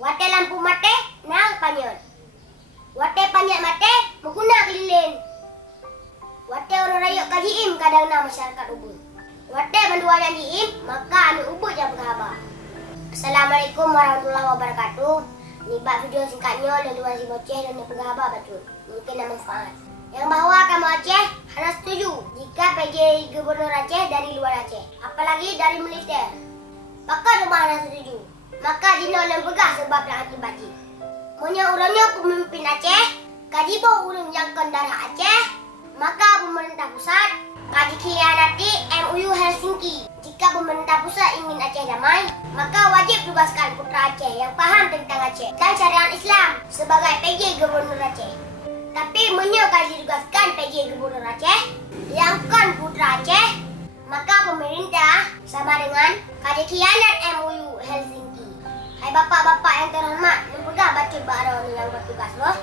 Wate lampu mate, nang panyot. Wate panyat mate, mengguna kelilin. Wate orang rayuk kajiim kadang na masyarakat Ubud. Wate mendua janjiim, maka anu Ubud yang berkhabar. Assalamualaikum warahmatullahi wabarakatuh. Ni bab video singkatnya dan tuan si boceh dan yang berkhabar betul. Mungkin ada manfaat. Yang bahawa kamu Aceh harus setuju jika PJ Gubernur Aceh dari luar Aceh, apalagi dari militer. Maka rumah harus setuju. Maka jina dan pegah sebab dan akibat ji. Urangnya pemimpin Aceh, kaji bau urang yang darah Aceh, maka pemerintah pusat kaji khianati MOU Helsinki. Jika pemerintah pusat ingin Aceh damai, maka wajib tugaskan putra Aceh yang paham tentang Aceh dan syariat Islam sebagai PJ Gubernur Aceh. Tapi kaji tugaskan PJ Gubernur Aceh yang kan putra Aceh, maka pemerintah sama dengan kaji khianat MOU Helsinki. Hai bapak-bapak yang terhormat, lembaga baca barang yang bertugas boh.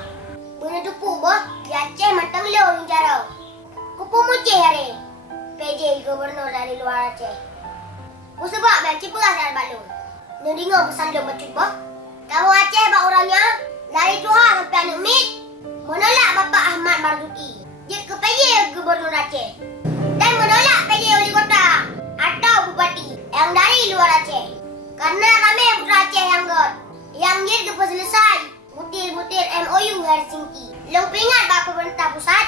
Benar tupu boh, di Aceh matang lo yang jarau. Kupu mucih hari PJ Gubernur dari luar Aceh. Ku sebab banci beras dan balung. Nudingo bersandung becut boh. Kamu Aceh bak orangnya dari Tuhan sampai anak mit menolak Bapak Ahmad Marzuki jadi ke PJ Gubernur Aceh dan menolak PJ Wali Kota atau Bupati yang dari luar Aceh. Karena kami putra Aceh yang jadi selesai butir-butir MOU Helsinki. Long pingat bak pemerintah pusat,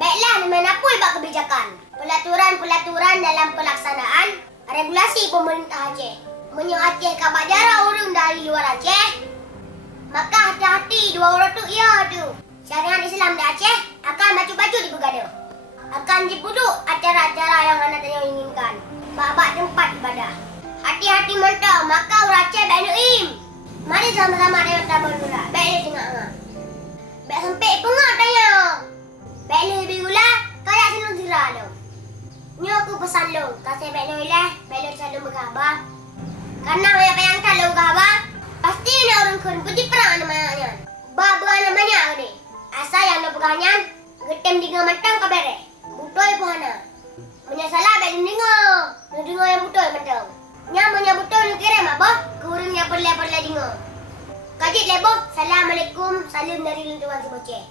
baiklah menapui bak kebijakan, pelaturan-pelaturan dalam pelaksanaan regulasi pemerintah Aceh. Menyo Aceh kabak jarah orang dari luar Aceh, maka hati-hati dua orang tu iya tu. Syariat Islam di Aceh akan baju-baju di Begada. Akan dipuduk acara-acara yang anda inginkan. Bak-bak tempat ibadah. Hati-hati mentau, maka orang Aceh baik nuim. Mari sama-sama dengan tabur gula. Baik dia tengok. Baik sampai pengah tanya. Baik lebih gula, kaya senang zirah lo. Ni aku pesan lo, kasih baik lo ilah, baik lo selalu berkhabar. Karena banyak-banyak tak lo berkhabar, pasti ada orang kun putih perang namanya. Baba namanya ni. Asal yang lo pegangan, getem dengan matang kabere. Butoi puhana. Menyasalah baik dengar yang butoi matang. Nya betul ni kirim abah, kurangnya perle-perle dengar. Kajit lebo, Assalamualaikum, salam dari Tuan Si Boceh.